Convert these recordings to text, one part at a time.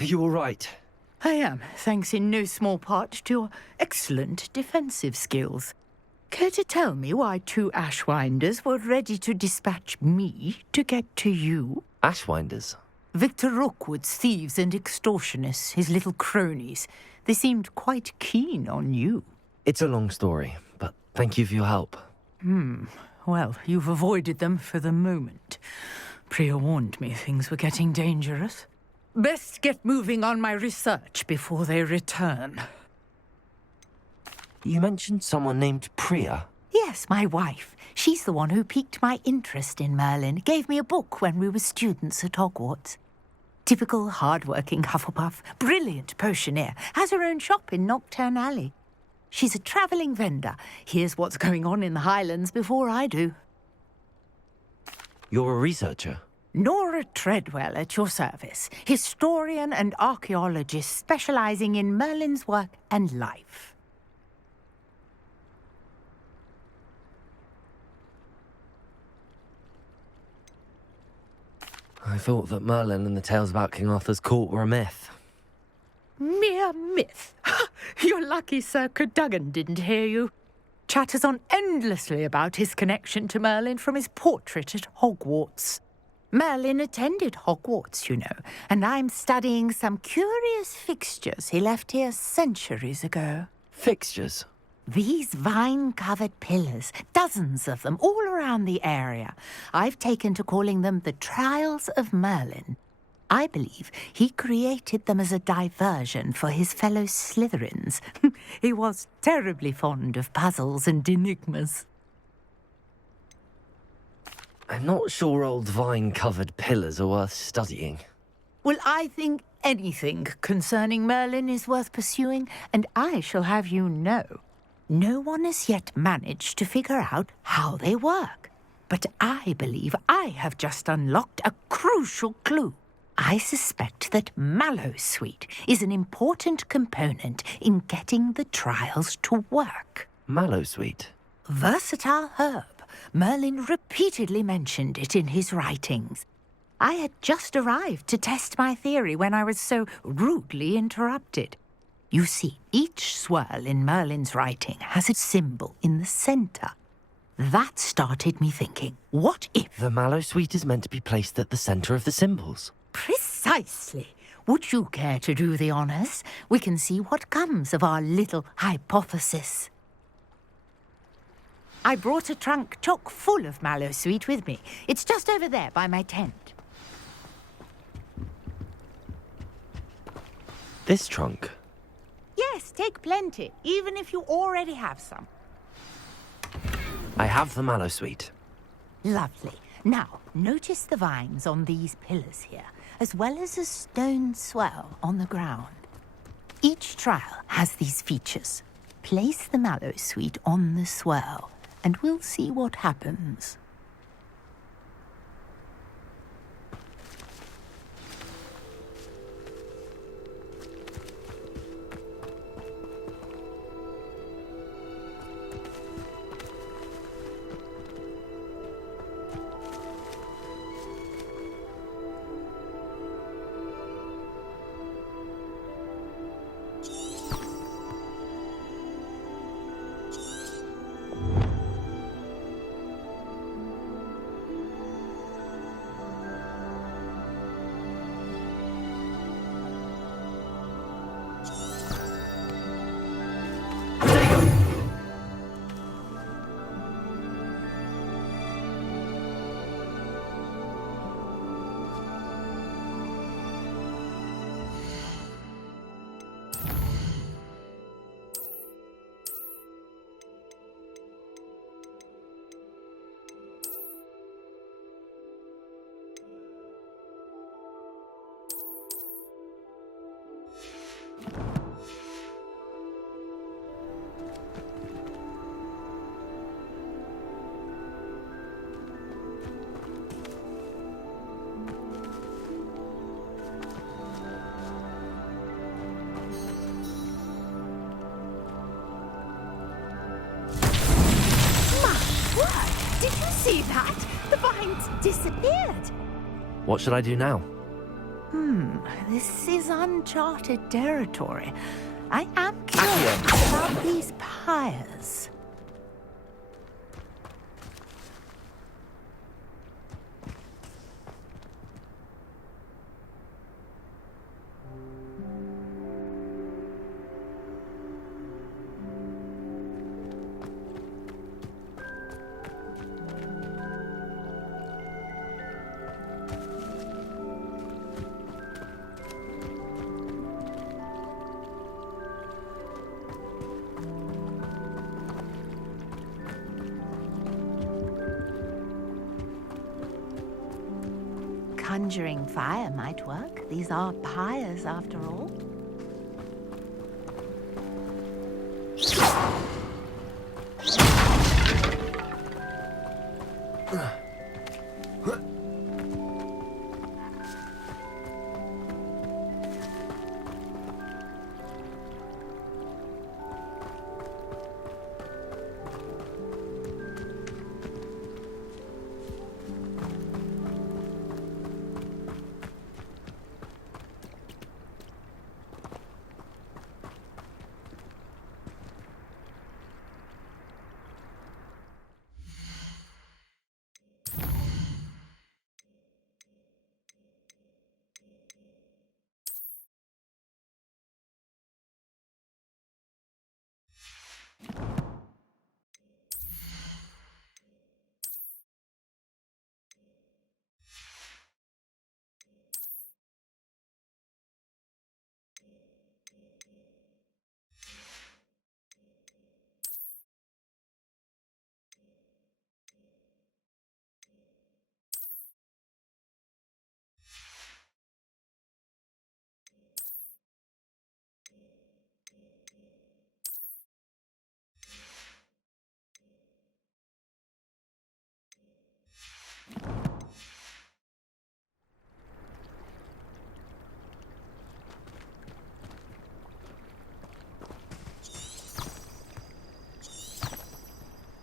Are you all right? I am, thanks in no small part to your excellent defensive skills. Care to tell me why 2 Ashwinders were ready to dispatch me to get to you? Ashwinders? Victor Rookwood's thieves and extortionists, his little cronies. They seemed quite keen on you. It's a long story, but thank you for your help. Well, you've avoided them for the moment. Priya warned me things were getting dangerous. Best get moving on my research before they return. You mentioned someone named Priya. Yes, my wife. She's the one who piqued my interest in Merlin. Gave me a book when we were students at Hogwarts. Typical hard-working Hufflepuff, brilliant potioneer, has her own shop in Knockturn Alley. She's a travelling vendor. Hears what's going on in the Highlands before I do. You're a researcher? Nora Treadwell at your service, historian and archaeologist specialising in Merlin's work and life. I thought that Merlin and the tales about King Arthur's court were a myth. Mere myth. You're lucky Sir Cadogan didn't hear you. Chatters on endlessly about his connection to Merlin from his portrait at Hogwarts. Merlin attended Hogwarts, you know, and I'm studying some curious fixtures he left here centuries ago. Fixtures? These vine-covered pillars, dozens of them, all around the area. I've taken to calling them the Trials of Merlin. I believe he created them as a diversion for his fellow Slytherins. He was terribly fond of puzzles and enigmas. I'm not sure old vine-covered pillars are worth studying. Well, I think anything concerning Merlin is worth pursuing, and I shall have you know. No one has yet managed to figure out how they work. But I believe I have just unlocked a crucial clue. I suspect that Mallowsweet is an important component in getting the trials to work. Mallowsweet? Versatile herb. Merlin repeatedly mentioned it in his writings. I had just arrived to test my theory when I was so rudely interrupted. You see, each swirl in Merlin's writing has a symbol in the centre. That started me thinking, what if... The Mallowsweet is meant to be placed at the centre of the symbols. Precisely. Would you care to do the honours? We can see what comes of our little hypothesis. I brought a trunk chock full of Mallowsweet with me. It's just over there by my tent. This trunk? Yes, take plenty, even if you already have some. I have the Mallowsweet. Lovely. Now, notice the vines on these pillars here, as well as a stone swell on the ground. Each trial has these features. Place the Mallowsweet on the swell, and we'll see what happens. See that? The vines disappeared. What should I do now? This is uncharted territory. I am curious about these pyres. Conjuring fire might work. These are pyres, after all.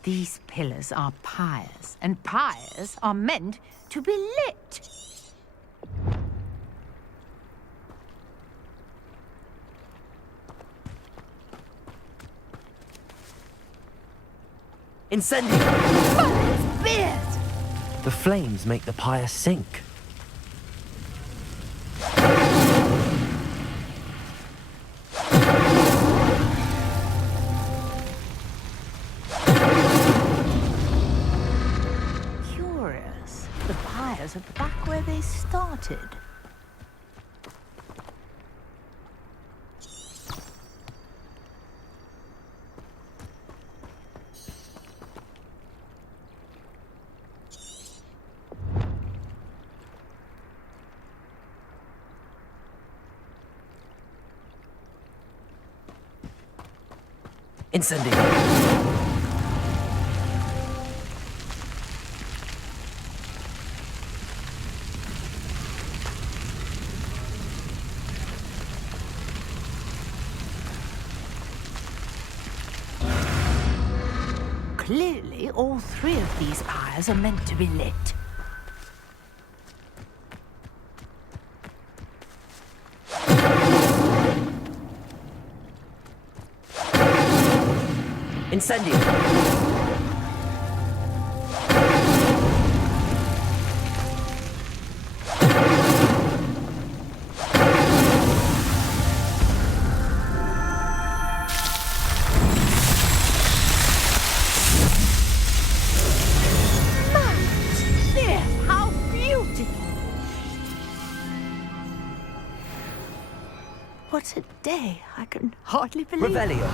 These pillars are pyres, and pyres are meant to be lit. Incendio! Oh, it's fierce! The flames make the pyre sink. Curious. The pyres are back where they started. Incendio! Clearly, all three of these pyres are meant to be lit. Incendio! How beautiful! What a day! I can hardly believe it. Revelio!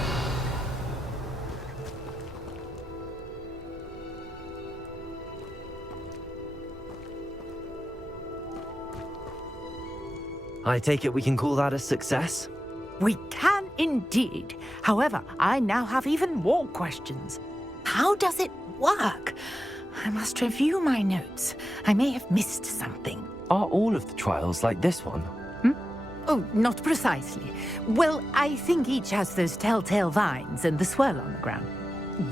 I take it we can call that a success? We can indeed. However, I now have even more questions. How does it work? I must review my notes. I may have missed something. Are all of the trials like this one? Oh, not precisely. Well, I think each has those telltale vines and the swirl on the ground.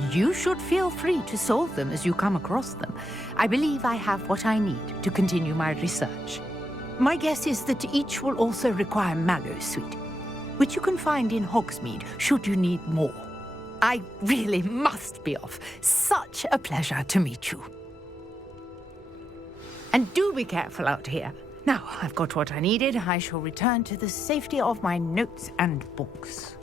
You should feel free to solve them as you come across them. I believe I have what I need to continue my research. My guess is that each will also require mallow sweet, which you can find in Hogsmeade should you need more. I really must be off. Such a pleasure to meet you. And do be careful out here. Now, I've got what I needed. I shall return to the safety of my notes and books.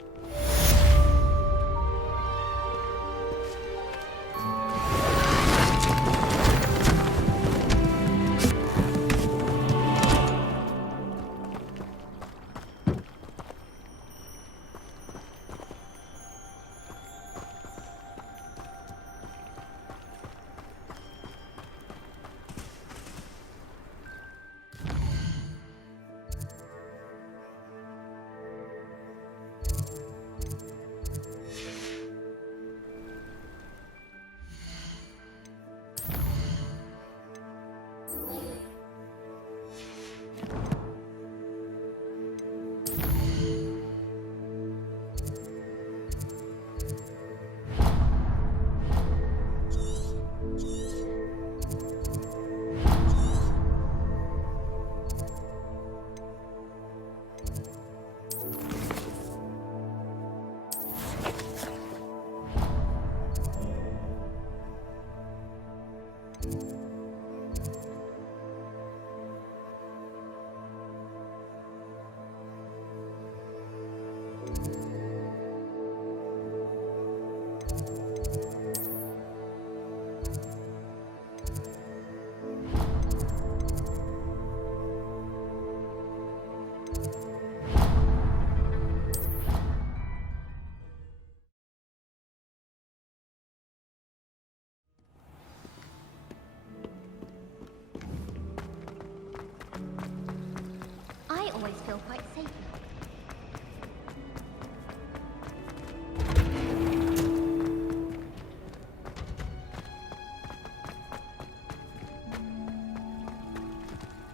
I always feel quite safe.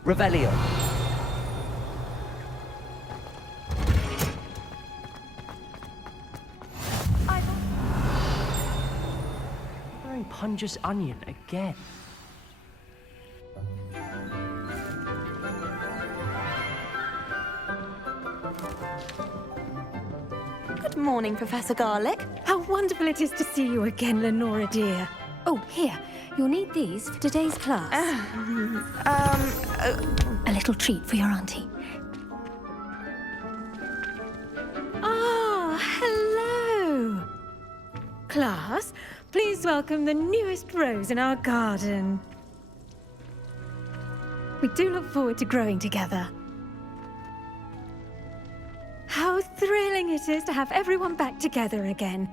Revelio. Wearing Punja's onion again. Good morning, Professor Garlick. How wonderful it is to see you again, Lenora dear. Oh, here. You'll need these for today's class. A little treat for your auntie. Ah, hello. Class, please welcome the newest rose in our garden. We do look forward to growing together. How thrilling it is to have everyone back together again.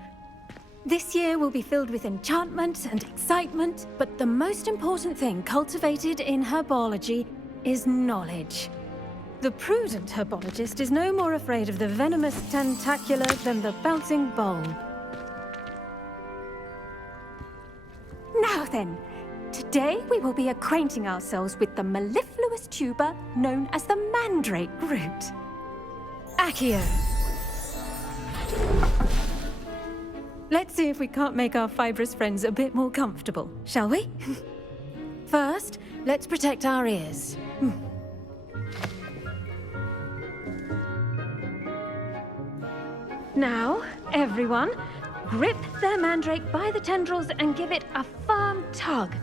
This year will be filled with enchantment and excitement, but the most important thing cultivated in herbology is knowledge. The prudent herbologist is no more afraid of the venomous tentacula than the bouncing bulb. Now then, today we will be acquainting ourselves with the mellifluous tuber known as the mandrake root. Accio. Let's see if we can't make our fibrous friends a bit more comfortable, shall we? First, let's protect our ears. Now, everyone, grip their mandrake by the tendrils and give it a firm tug.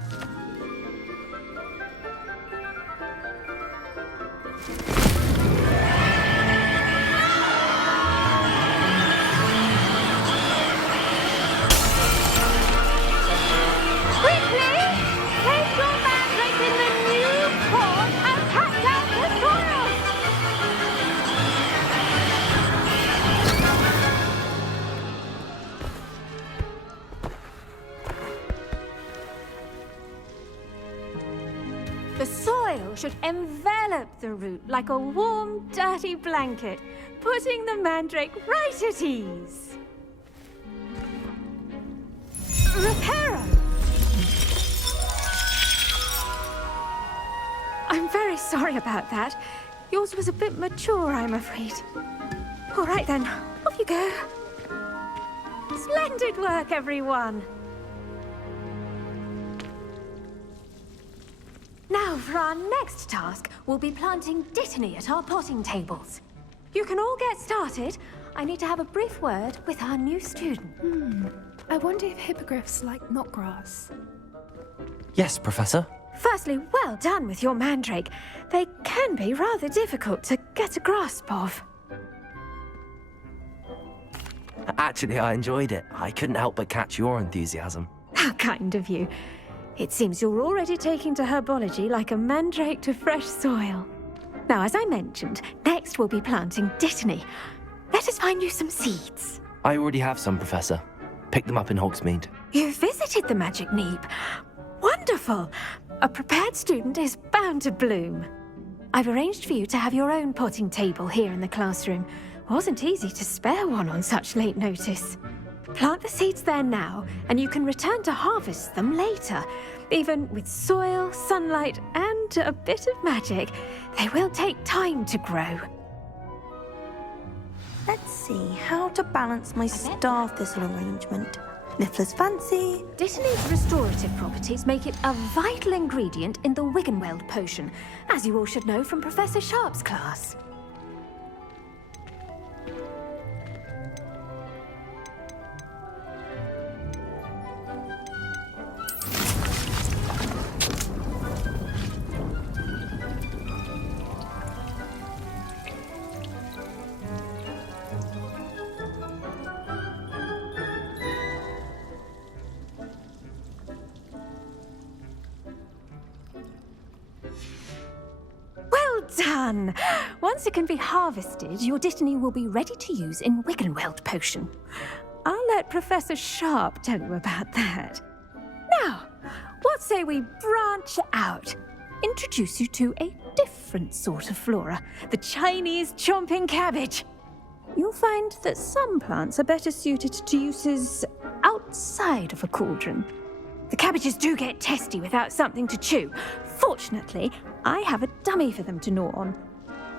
The soil should envelop the root like a warm, dirty blanket, putting the mandrake right at ease. Reparo! I'm very sorry about that. Yours was a bit mature, I'm afraid. All right then, off you go. Splendid work, everyone! Now, for our next task, we'll be planting Dittany at our potting tables. You can all get started. I need to have a brief word with our new student. I wonder if hippogriffs like knotgrass. Yes, Professor. Firstly, well done with your mandrake. They can be rather difficult to get a grasp of. Actually, I enjoyed it. I couldn't help but catch your enthusiasm. How kind of you. It seems you're already taking to herbology like a mandrake to fresh soil. Now, as I mentioned, next we'll be planting Dittany. Let us find you some seeds. I already have some, Professor. Picked them up in Hogsmeade. You visited the Magic Neep. Wonderful! A prepared student is bound to bloom. I've arranged for you to have your own potting table here in the classroom. Wasn't easy to spare one on such late notice. Plant the seeds there now, and you can return to harvest them later. Even with soil, sunlight, and a bit of magic, they will take time to grow. Let's see how to balance my star thistle arrangement. Niffler's fancy. Dittany's restorative properties make it a vital ingredient in the Wiggenweld potion, as you all should know from Professor Sharp's class. Well done! Once it can be harvested, your Dittany will be ready to use in Wiggenweld potion. I'll let Professor Sharp tell you about that. Now, what say we branch out? Introduce you to a different sort of flora, the Chinese chomping cabbage. You'll find that some plants are better suited to uses outside of a cauldron. The cabbages do get testy without something to chew. Fortunately, I have a dummy for them to gnaw on.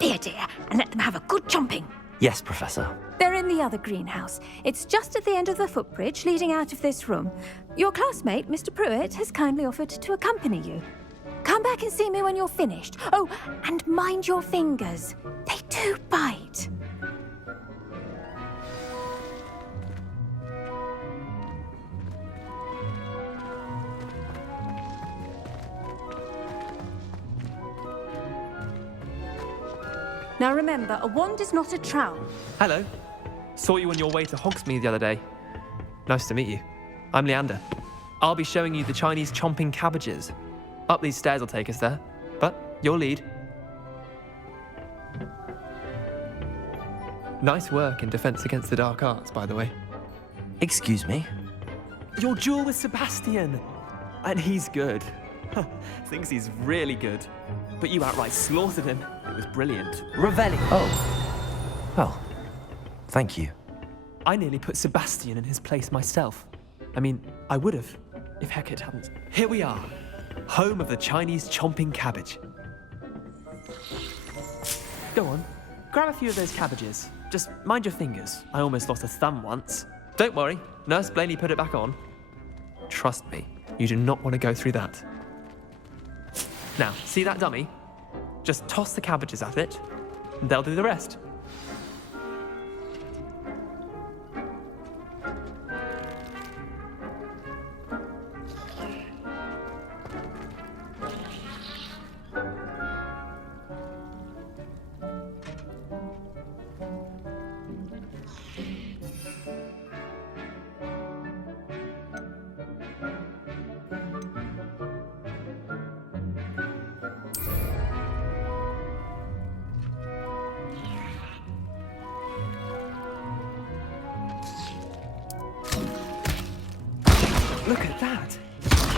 Be a dear and let them have a good chomping. Yes, Professor. They're in the other greenhouse. It's just at the end of the footbridge leading out of this room. Your classmate, Mr. Pruitt, has kindly offered to accompany you. Come back and see me when you're finished. Oh, and mind your fingers. They do bite. Now remember, a wand is not a trowel. Hello. Saw you on your way to Hogsmeade the other day. Nice to meet you. I'm Leander. I'll be showing you the Chinese chomping cabbages. Up these stairs will take us there, but you'll lead. Nice work in Defense Against the Dark Arts, by the way. Excuse me? Your duel with Sebastian! And he's good. Thinks he's really good. But you outright slaughtered him. It was brilliant. Revelli. Oh. Well, thank you. I nearly put Sebastian in his place myself. I mean, I would have, if Hecate hadn't. Here we are, home of the Chinese chomping cabbage. Go on, grab a few of those cabbages. Just mind your fingers. I almost lost a thumb once. Don't worry, Nurse Blaney put it back on. Trust me, you do not want to go through that. Now, see that dummy? Just toss the cabbages at it, and they'll do the rest. Look at that!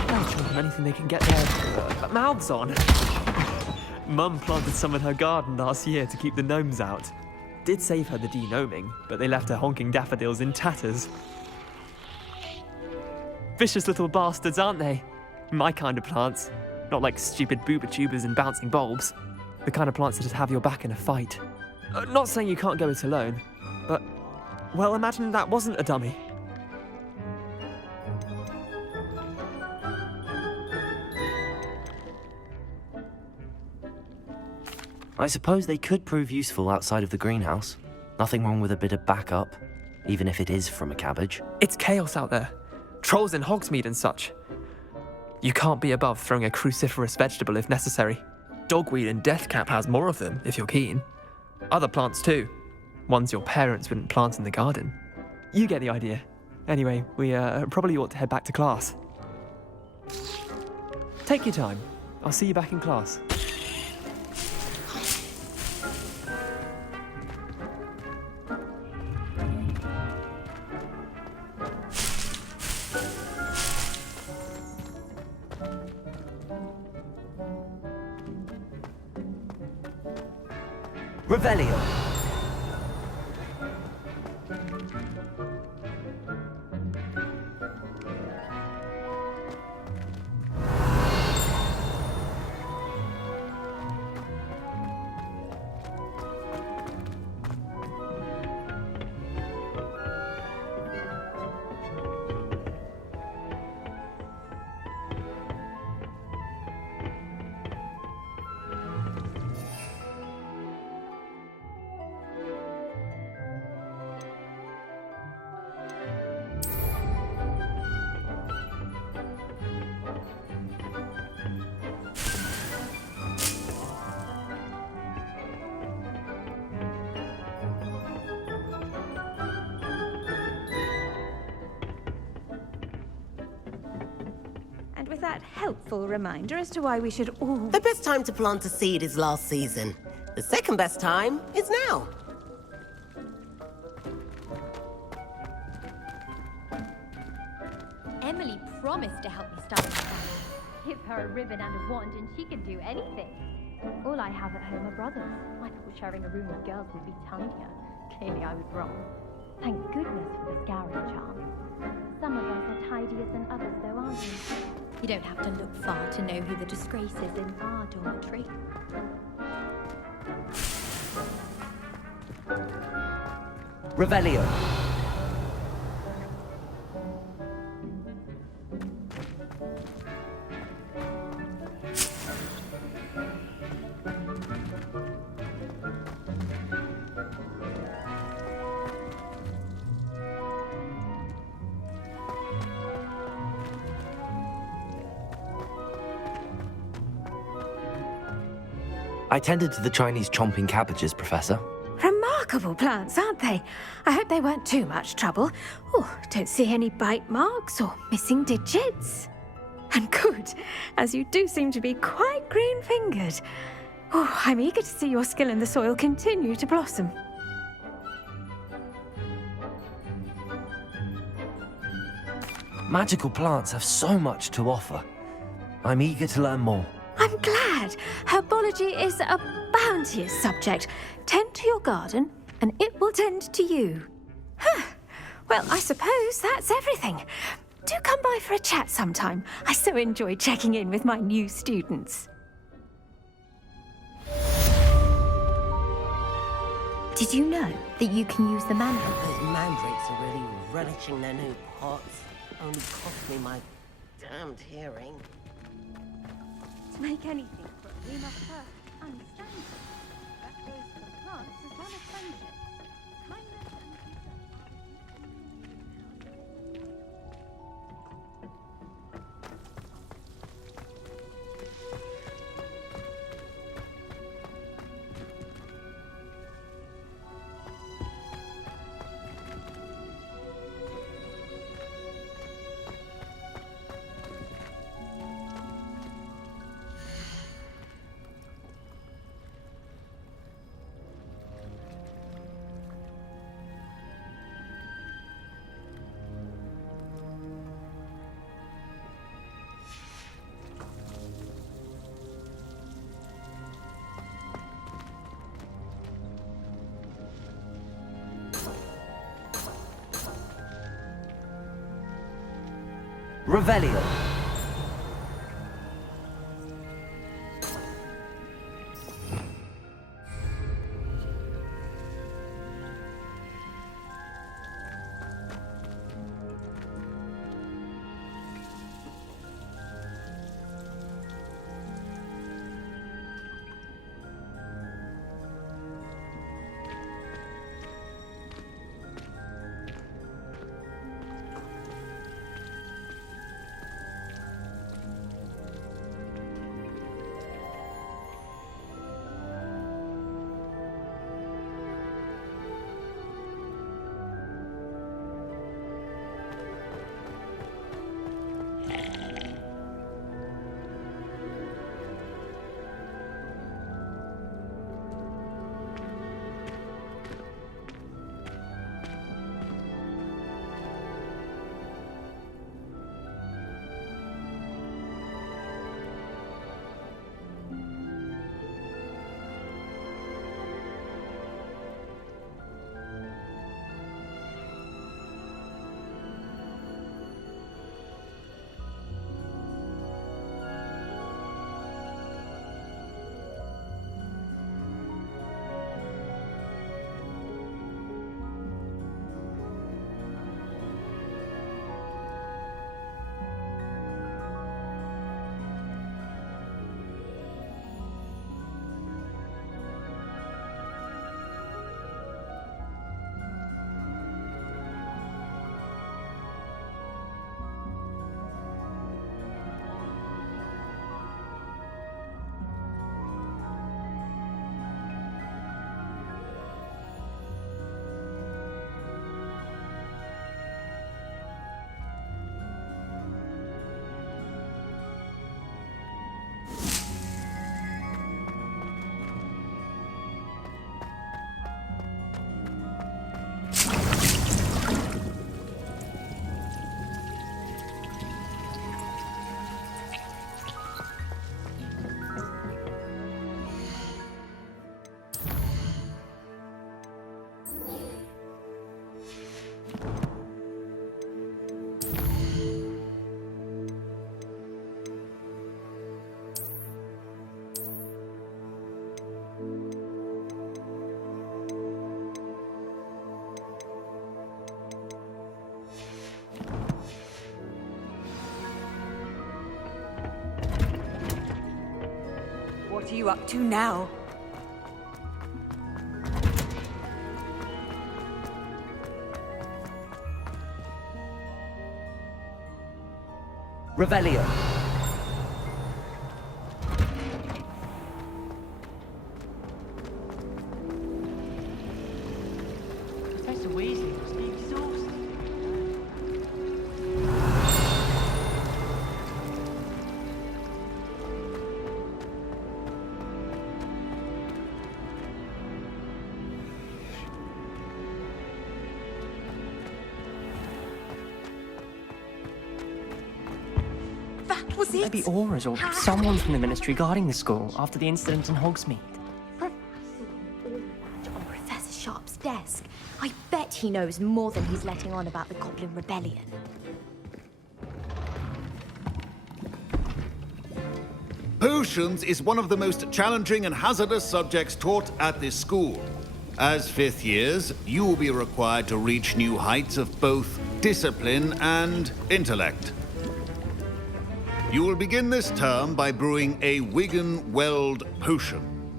They'll chew on anything they can get their mouths on. Mum planted some in her garden last year to keep the gnomes out. Did save her the de-gnoming, but they left her honking daffodils in tatters. Vicious little bastards, aren't they? My kind of plants. Not like stupid booba tubers and bouncing bulbs. The kind of plants that just have your back in a fight. Not saying you can't go it alone, but, well, imagine that wasn't a dummy. I suppose they could prove useful outside of the greenhouse. Nothing wrong with a bit of backup, even if it is from a cabbage. It's chaos out there. Trolls in Hogsmeade and such. You can't be above throwing a cruciferous vegetable if necessary. Dogweed and deathcap has more of them, if you're keen. Other plants too. Ones your parents wouldn't plant in the garden. You get the idea. Anyway, we probably ought to head back to class. Take your time. I'll see you back in class. Revelio. And with that helpful reminder as to why we should all... The best time to plant a seed is last season. The second best time is now. Emily promised to help me start my family. Give her a ribbon and a wand and she can do anything. All I have at home are brothers. I thought sharing a room with girls would be tidier. Clearly I was wrong. Thank goodness for the scouring charm. Some of us are tidier than others though, aren't we? You don't have to look far to know who the disgrace is in our dormitory. Revelio. I tended to the Chinese chomping cabbages, Professor. Remarkable plants, aren't they? I hope they weren't too much trouble. Oh, don't see any bite marks or missing digits. And good, as you do seem to be quite green-fingered. Oh, I'm eager to see your skill in the soil continue to blossom. Magical plants have so much to offer. I'm eager to learn more. I'm glad. Herbology is a bounteous subject. Tend to your garden, and it will tend to you. Well, I suppose that's everything. Do come by for a chat sometime. I so enjoy checking in with my new students. Did you know that you can use the mandrake? Those mandrakes are really relishing their new pots. Only cost me my damned hearing. To make anything grow, we must first understand them. That goes for plants as well as friendships. Kindness and Revelio. are you up to now? Revelio. Professor Weasley must be exhausted. That was it? Maybe Aura's or someone from the Ministry guarding the school after the incident in Hogsmeade. On Professor Sharp's desk. I bet he knows more than he's letting on about the Goblin Rebellion. Potions is one of the most challenging and hazardous subjects taught at this school. As fifth years, you will be required to reach new heights of both discipline and intellect. You will begin this term by brewing a Wiggenweld potion.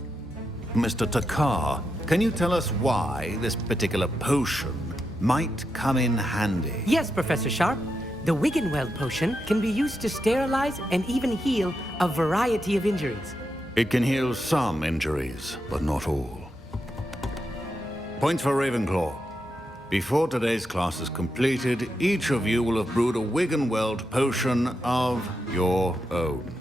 Mr. Takar, can you tell us why this particular potion might come in handy? Yes, Professor Sharp. The Wiggenweld potion can be used to sterilize and even heal a variety of injuries. It can heal some injuries, but not all. Points for Ravenclaw. Before today's class is completed, each of you will have brewed a Wiggenweld potion of your own.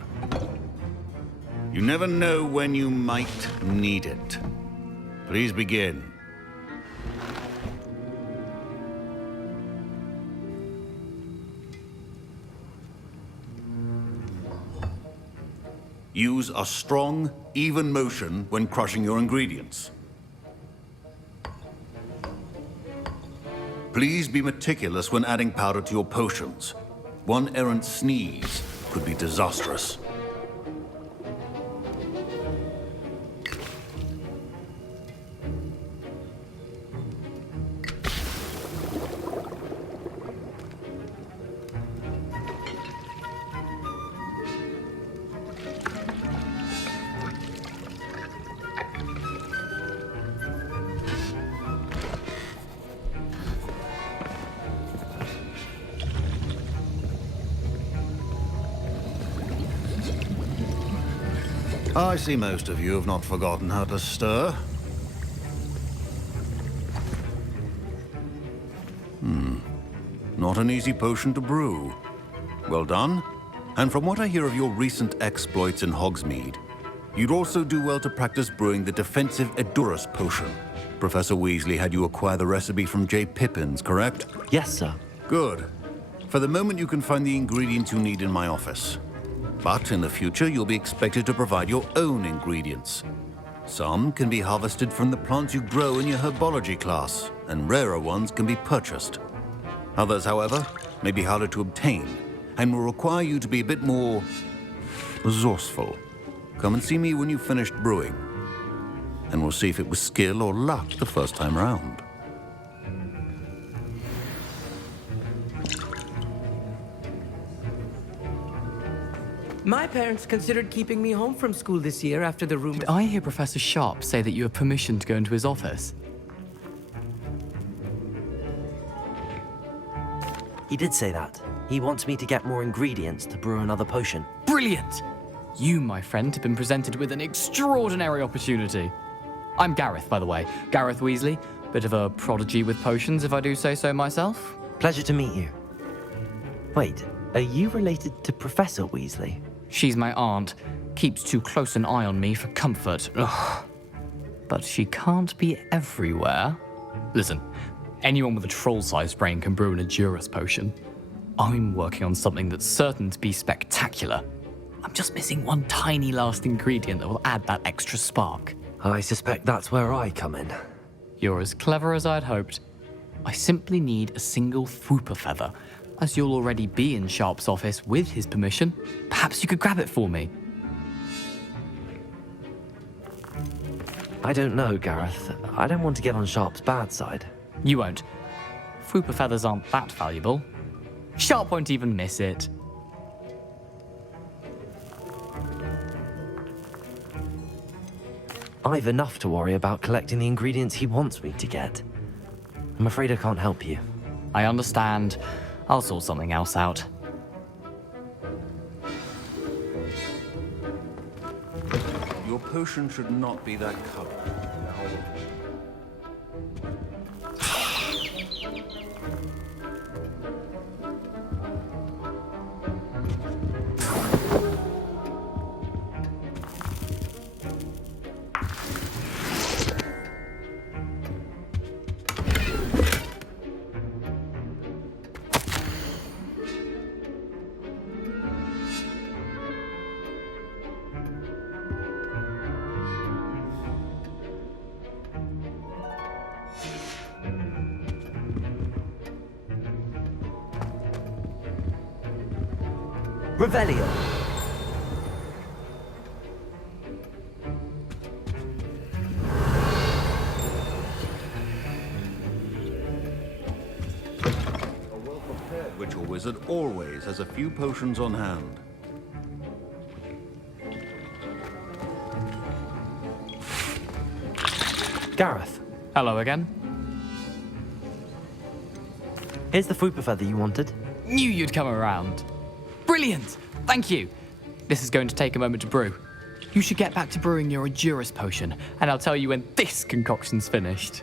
You never know when you might need it. Please begin. Use a strong, even motion when crushing your ingredients. Please be meticulous when adding powder to your potions. One errant sneeze could be disastrous. I see most of you have not forgotten how to stir. Not an easy potion to brew. Well done. And from what I hear of your recent exploits in Hogsmeade, you'd also do well to practice brewing the defensive Edurus potion. Professor Weasley had you acquire the recipe from J. Pippins, correct? Yes, sir. Good. For the moment, you can find the ingredients you need in my office. But in the future, you'll be expected to provide your own ingredients. Some can be harvested from the plants you grow in your Herbology class, and rarer ones can be purchased. Others, however, may be harder to obtain, and will require you to be a bit more resourceful. Come and see me when you've finished brewing, and we'll see if it was skill or luck the first time round. My parents considered keeping me home from school this year after the rumor. Did I hear Professor Sharp say that you have permission to go into his office? He did say that. He wants me to get more ingredients to brew another potion. Brilliant! You, my friend, have been presented with an extraordinary opportunity. I'm Gareth, by the way. Gareth Weasley. Bit of a prodigy with potions, if I do say so myself. Pleasure to meet you. Wait, are you related to Professor Weasley? She's my aunt. Keeps too close an eye on me for comfort. Ugh. But she can't be everywhere. Listen, anyone with a troll-sized brain can brew an Edurus potion. I'm working on something that's certain to be spectacular. I'm just missing one tiny last ingredient that will add that extra spark. I suspect that's where I come in. You're as clever as I'd hoped. I simply need a single Fwooper feather. As you'll already be in Sharp's office with his permission, perhaps you could grab it for me. I don't know, Gareth. I don't want to get on Sharp's bad side. You won't. Fwooper feathers aren't that valuable. Sharp won't even miss it. I've enough to worry about collecting the ingredients he wants me to get. I'm afraid I can't help you. I understand. I'll sort something else out. Your potion should not be that color. Revelio. A well-prepared ritual wizard always has a few potions on hand. Gareth. Hello again. Here's the fruit feather you wanted. Knew you'd come around. Brilliant! Thank you. This is going to take a moment to brew. You should get back to brewing your Endurus potion, and I'll tell you when this concoction's finished.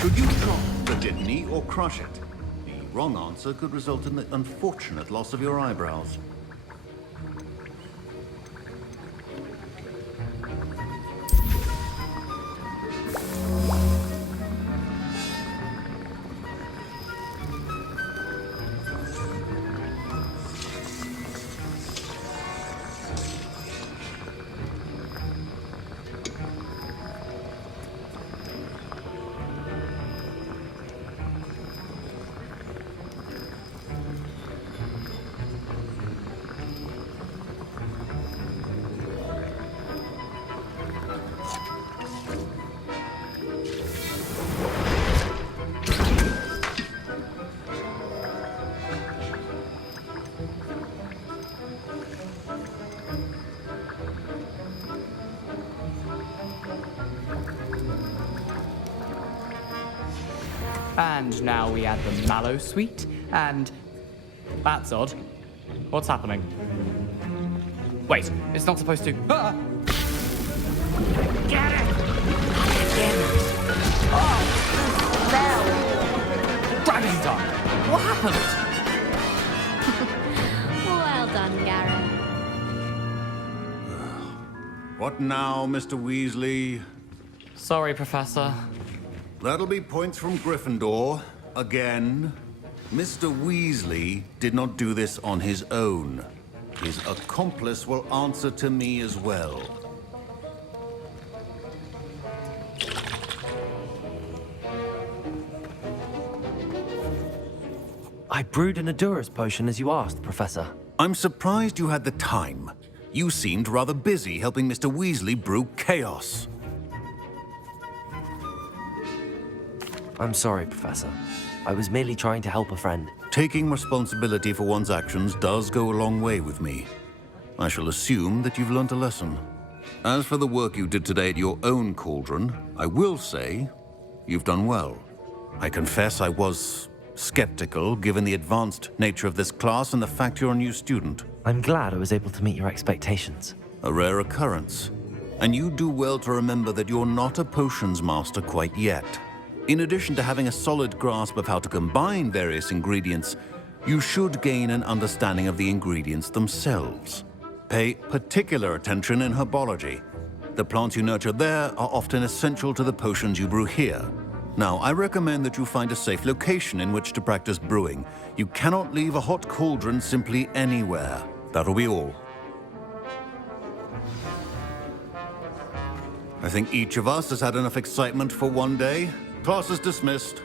Should you drop the kidney or crush it? The wrong answer could result in the unfortunate loss of your eyebrows. And now we add the mallow sweet, and... That's odd. What's happening? Wait, it's not supposed to... Ah! Get it! Oh! Dragon's tongue! What happened? Well done, Gareth. What now, Mr. Weasley? Sorry, Professor. That'll be points from Gryffindor. Again. Mr. Weasley did not do this on his own. His accomplice will answer to me as well. I brewed an Endurus potion as you asked, Professor. I'm surprised you had the time. You seemed rather busy helping Mr. Weasley brew chaos. I'm sorry, Professor. I was merely trying to help a friend. Taking responsibility for one's actions does go a long way with me. I shall assume that you've learnt a lesson. As for the work you did today at your own cauldron, I will say you've done well. I confess I was skeptical, given the advanced nature of this class and the fact you're a new student. I'm glad I was able to meet your expectations. A rare occurrence. And you do well to remember that you're not a potions master quite yet. In addition to having a solid grasp of how to combine various ingredients, you should gain an understanding of the ingredients themselves. Pay particular attention in herbology. The plants you nurture there are often essential to the potions you brew here. Now, I recommend that you find a safe location in which to practice brewing. You cannot leave a hot cauldron simply anywhere. That'll be all. I think each of us has had enough excitement for one day. Class is dismissed.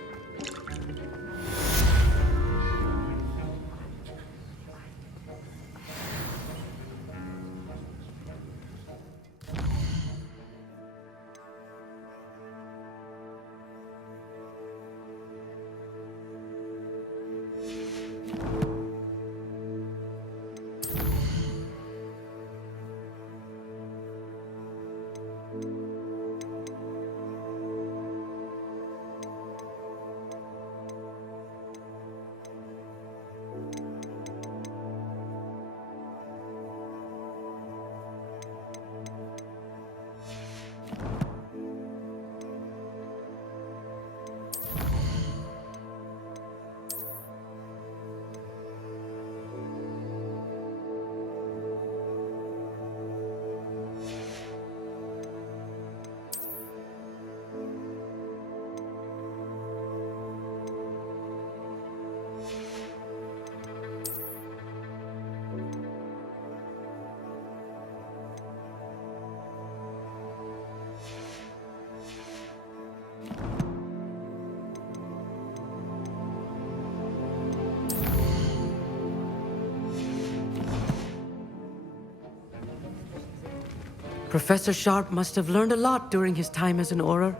Professor Sharp must have learned a lot during his time as an Auror.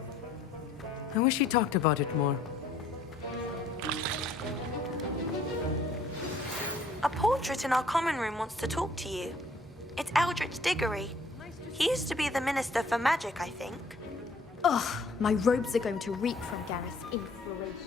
I wish he talked about it more. A portrait in our common room wants to talk to you. It's Eldritch Diggory. He used to be the Minister for Magic, I think. Ugh, my robes are going to reek from Gareth's influence.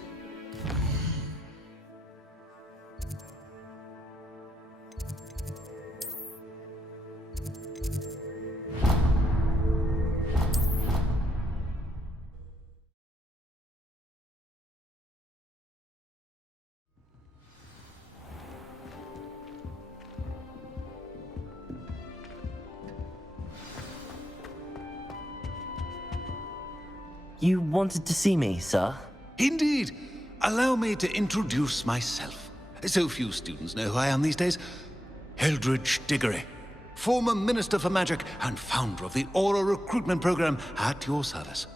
You wanted to see me, sir? Indeed. Allow me to introduce myself. So few students know who I am these days. Eldritch Diggory, former Minister for Magic and founder of the Auror recruitment program at your service.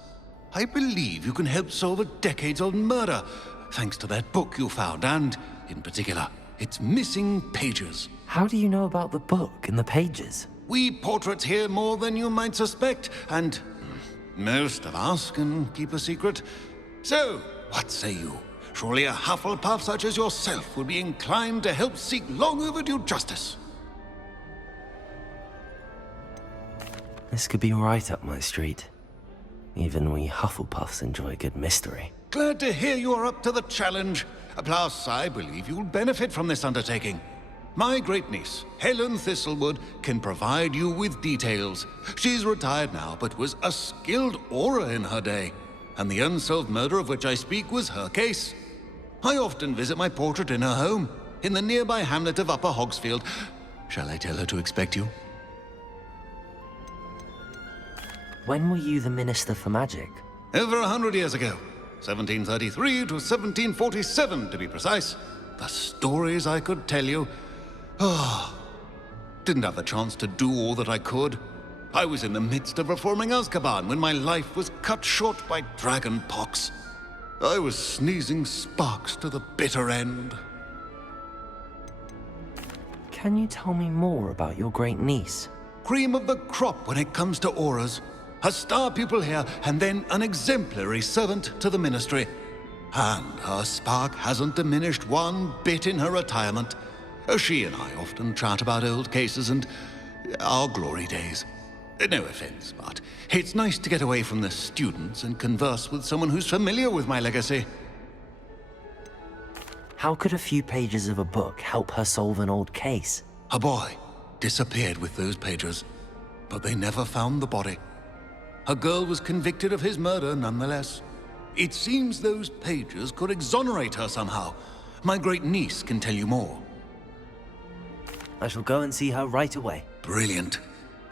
I believe you can help solve a decades-old murder, thanks to that book you found, and, in particular, its missing pages. How do you know about the book and the pages? We portraits hear more than you might suspect, and most of us can keep a secret. So, what say you? Surely a Hufflepuff such as yourself would be inclined to help seek long overdue justice. This could be right up my street. Even we Hufflepuffs enjoy a good mystery. Glad to hear you are up to the challenge. Plus, I believe you'll benefit from this undertaking. My great-niece, Helen Thistlewood, can provide you with details. She's retired now, but was a skilled Auror in her day. And the unsolved murder of which I speak was her case. I often visit my portrait in her home, in the nearby hamlet of Upper Hogsfield. Shall I tell her to expect you? When were you the Minister for Magic? Over 100 years ago. 1733 to 1747, to be precise. The stories I could tell you. Oh, didn't have the chance to do all that I could. I was in the midst of reforming Azkaban when my life was cut short by dragon pox. I was sneezing sparks to the bitter end. Can you tell me more about your great niece? Cream of the crop when it comes to Aurors. A star pupil here, and then an exemplary servant to the ministry. And her spark hasn't diminished one bit in her retirement. She and I often chat about old cases and our glory days. No offense, but it's nice to get away from the students and converse with someone who's familiar with my legacy. How could a few pages of a book help her solve an old case? A boy disappeared with those pages, but they never found the body. A girl was convicted of his murder nonetheless. It seems those pages could exonerate her somehow. My great niece can tell you more. I shall go and see her right away. Brilliant.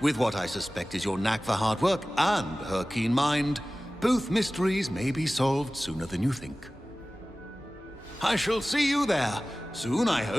With what I suspect is your knack for hard work and her keen mind, both mysteries may be solved sooner than you think. I shall see you there soon, I hope.